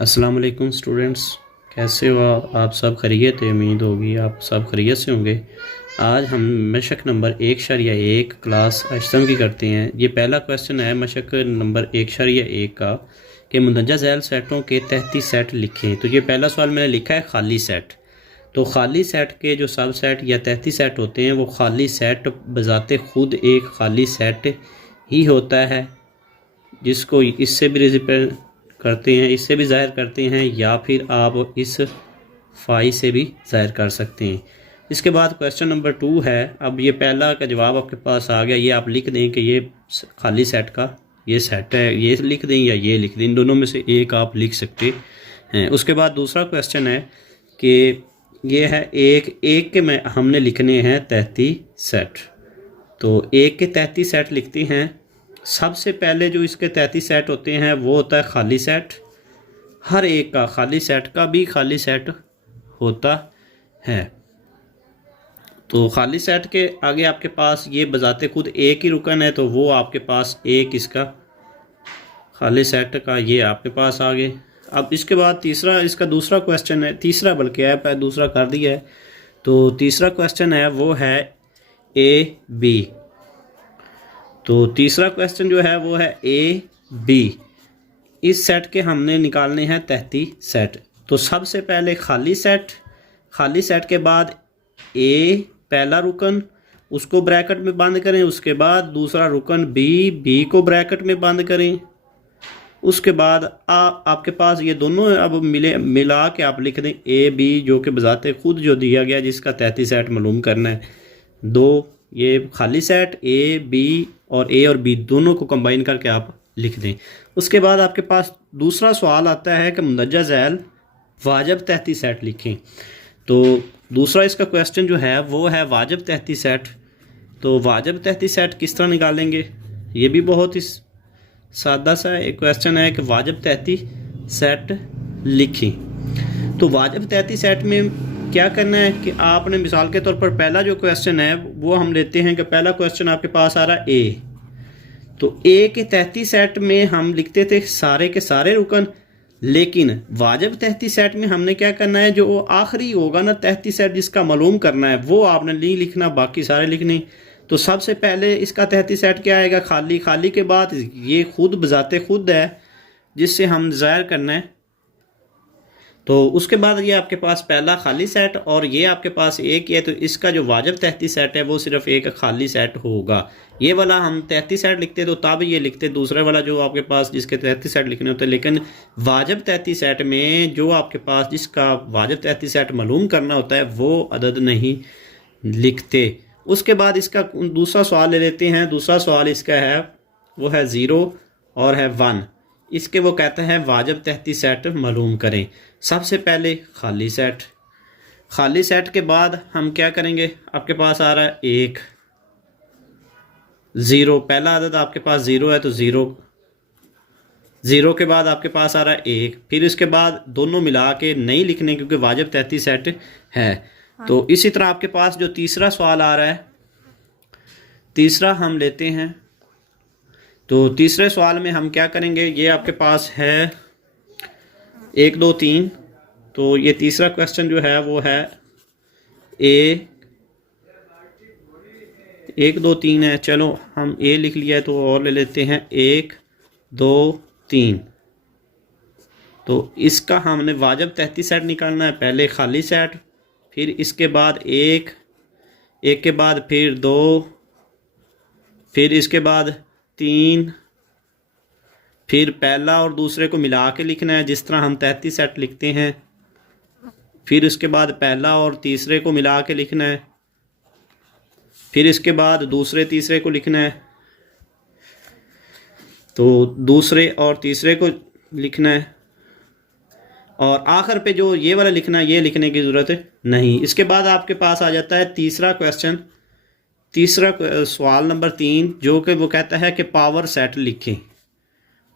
अस्सलाम वालेकुम स्टूडेंट्स, कैसे हो आप सब? खैरियत है, उम्मीद होगी आप सब खैरियत से होंगे। आज हम मशक नंबर 1.1 क्लास अष्टम की करते हैं। ये पहला क्वेश्चन है मशक नंबर 1.1 का कि मुंदरजा झैल सेटों के तहती सेट लिखें। तो ये पहला सवाल मैंने लिखा है खाली सेट। तो खाली सेट के जो सब सेट या तहती सेट होते हैं वो खाली सेट बजाते खुद एक खाली सेट ही होता है, जिसको इससे भी रिप्रेजेंट करते हैं, इससे भी ज़ाहिर करते हैं, या फिर आप इस फाई से भी ज़ाहिर कर सकते हैं। इसके बाद क्वेश्चन नंबर 2 है। अब ये पहला का जवाब आपके पास आ गया, ये आप लिख दें कि ये खाली सेट का ये सेट है, ये लिख दें या ये लिख दें, इन दोनों में से एक आप लिख सकते हैं। उसके बाद दूसरा क्वेश्चन है कि ये है एक के में हमने लिखने हैं तहती सेट। तो एक के तहती सेट लिखते हैं। सबसे पहले जो इसके तहती सेट होते हैं वो होता है खाली सेट। हर एक का खाली सेट का भी खाली सेट होता है। तो खाली सेट के आगे आपके पास ये बजाते खुद एक ही रुकन है, तो वो आपके पास एक इसका खाली सेट का ये आपके पास आ गए। अब इसके बाद तीसरा इसका दूसरा क्वेश्चन है, तीसरा बल्कि है, पहले दूसरा कर दिया है। तो तीसरा क्वेश्चन है वो है ए बी। तो तीसरा क्वेश्चन जो है वो है ए बी। इस सेट के हमने निकालने हैं तहती सेट। तो सबसे पहले खाली सेट, खाली सेट के बाद ए पहला रुकन, उसको ब्रैकेट में बंद करें। उसके बाद दूसरा रुकन बी, बी को ब्रैकेट में बंद करें। उसके बाद आपके पास ये दोनों अब मिला के आप लिख दें ए बी, जो कि बजाते खुद जो दिया गया जिसका तहती सेट मालूम करना है। दो ये खाली सेट ए बी और बी दोनों को कंबाइन करके आप लिख दें। उसके बाद आपके पास दूसरा सवाल आता है कि मुंदरजा झैल वाजिब तहती सेट लिखें। तो दूसरा इसका क्वेश्चन जो है वो है वाजिब तहती सेट। तो वाजिब तहती सेट किस तरह निकालेंगे, ये भी बहुत ही सादा सा एक क्वेश्चन है कि वाजिब तहती सेट लिखें। तो वाजिब तहती सेट में क्या करना है कि आपने मिसाल के तौर पर पहला जो क्वेश्चन है वो हम लेते हैं कि पहला क्वेश्चन आपके पास आ रहा है ए। तो ए के तहती सेट में हम लिखते थे सारे के सारे रुकन, लेकिन वाजिब तहती सेट में हमने क्या करना है, जो आखिरी होगा ना तहती सेट जिसका मालूम करना है वो आपने नहीं लिखना, बाकी सारे लिखने। तो सबसे पहले इसका तहती सेट क्या आएगा, खाली। खाली के बाद ये खुद बजाते खुद है जिससे हम ज़ाहिर करना है। तो उसके बाद ये आपके पास पहला खाली सेट और ये आपके पास एक ही है, तो इसका जो वाजिब तहती सेट है वो सिर्फ एक खाली सेट होगा। ये वाला हम तहती सेट लिखते तो तब ये लिखते, दूसरे वाला जो आपके पास जिसके तहती सेट लिखने होते, लेकिन वाजिब तहती सेट में जो आपके पास जिसका वाजिब तहती सेट मालूम करना होता है वो अदद नहीं लिखते। उसके बाद इसका दूसरा सवाल ले लेते हैं। दूसरा सवाल इसका है वो है 0 और है 1। इसके वो कहते हैं वाजिब तहती सेट मालूम करें। सबसे पहले खाली सेट, खाली सेट के बाद हम क्या करेंगे, आपके पास आ रहा है 1 0, पहला अदद आपके पास 0 है तो 0, 0 के बाद आपके पास आ रहा है 1। फिर इसके बाद दोनों मिला के नहीं लिखने क्योंकि वाजिब तहती सेट है। तो इसी तरह आपके पास जो तीसरा सवाल आ रहा है, तीसरा हम लेते हैं। तो तीसरे सवाल में हम क्या करेंगे, ये आपके पास है 1 2 3। तो ये तीसरा क्वेश्चन जो है वो है ए 1 2 3 है। चलो हम ए लिख लिया है तो और ले लेते हैं 1 2 3। तो इसका हमने वाजिब तहती सेट निकालना है। पहले खाली सेट, फिर इसके बाद 1 के बाद फिर 2, फिर इसके बाद 3, फिर पहला और दूसरे को मिला के लिखना है जिस तरह हम तहती सेट लिखते हैं। फिर इसके बाद पहला और तीसरे को मिला के लिखना है। फिर इसके बाद दूसरे तीसरे को लिखना है। तो दूसरे और तीसरे को लिखना है और आखिर पे जो ये वाला लिखना है ये लिखने की ज़रूरत नहीं। इसके बाद आपके पास आ जाता है तीसरा क्वेश्चन, तीसरा सवाल नंबर 3, जो कि वो कहता है कि पावर सेट लिखें।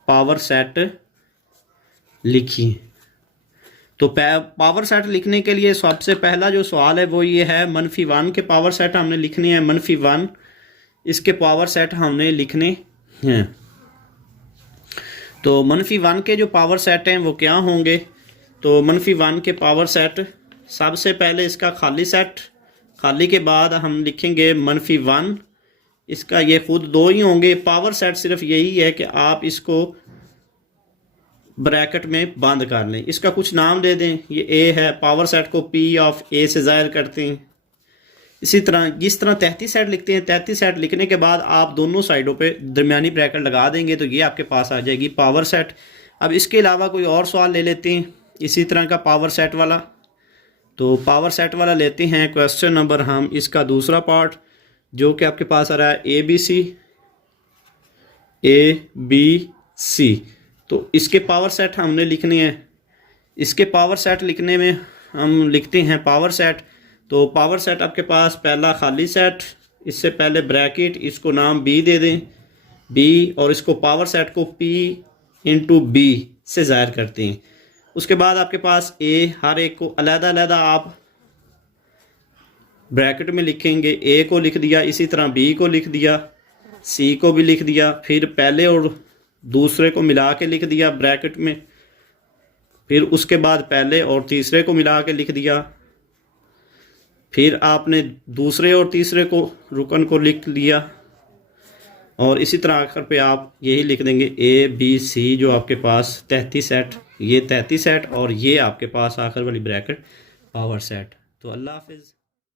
पावर सेट लिखिए। तो पावर सेट लिखने के लिए सबसे पहला जो सवाल है वो ये है -1 के पावर सेट हमने लिखने हैं। -1 इसके पावर सेट हमने लिखने हैं। तो -1 के जो पावर सेट हैं वो क्या होंगे? तो -1 के पावर सेट, सबसे पहले इसका खाली सेट, खाली के बाद हम लिखेंगे -1, इसका ये खुद 2 ही होंगे। पावर सेट सिर्फ यही है कि आप इसको ब्रैकेट में बंद कर लें, इसका कुछ नाम दे दें, ये ए है, पावर सेट को P ऑफ A से ज़ाहिर करते हैं। इसी तरह जिस तरह 33 सेट लिखते हैं, 33 सेट लिखने के बाद आप दोनों साइडों पे दरमियानी ब्रैकेट लगा देंगे तो ये आपके पास आ जाएगी पावर सेट। अब इसके अलावा कोई और सवाल ले लेते हैं इसी तरह का पावर सेट वाला। तो पावर सेट वाला लेते हैं क्वेश्चन नंबर हम इसका दूसरा पार्ट, जो कि आपके पास आ रहा है ABC। तो इसके पावर सेट हमने लिखने हैं। इसके पावर सेट लिखने में हम लिखते हैं पावर सेट। तो पावर सेट आपके पास पहला खाली सेट, इससे पहले ब्रैकेट, इसको नाम B दे दें, B, और इसको पावर सेट को P इंटू B से ज़ाहिर करते हैं। उसके बाद आपके पास A, हर एक को अलग-अलग आप ब्रैकेट में लिखेंगे। A को लिख दिया, इसी तरह B को लिख दिया, C को भी लिख दिया, फिर पहले और दूसरे को मिला के लिख दिया ब्रैकेट में, फिर उसके बाद पहले और तीसरे को मिला के लिख दिया, फिर आपने दूसरे और तीसरे को रुकन को लिख लिया, और इसी तरह आखिर पे आप यही लिख देंगे ABC, जो आपके पास 33 सेट, ये 33 सेट, और ये आपके पास आखिर वाली ब्रैकेट पावर सेट। तो अल्लाह हाफिज़।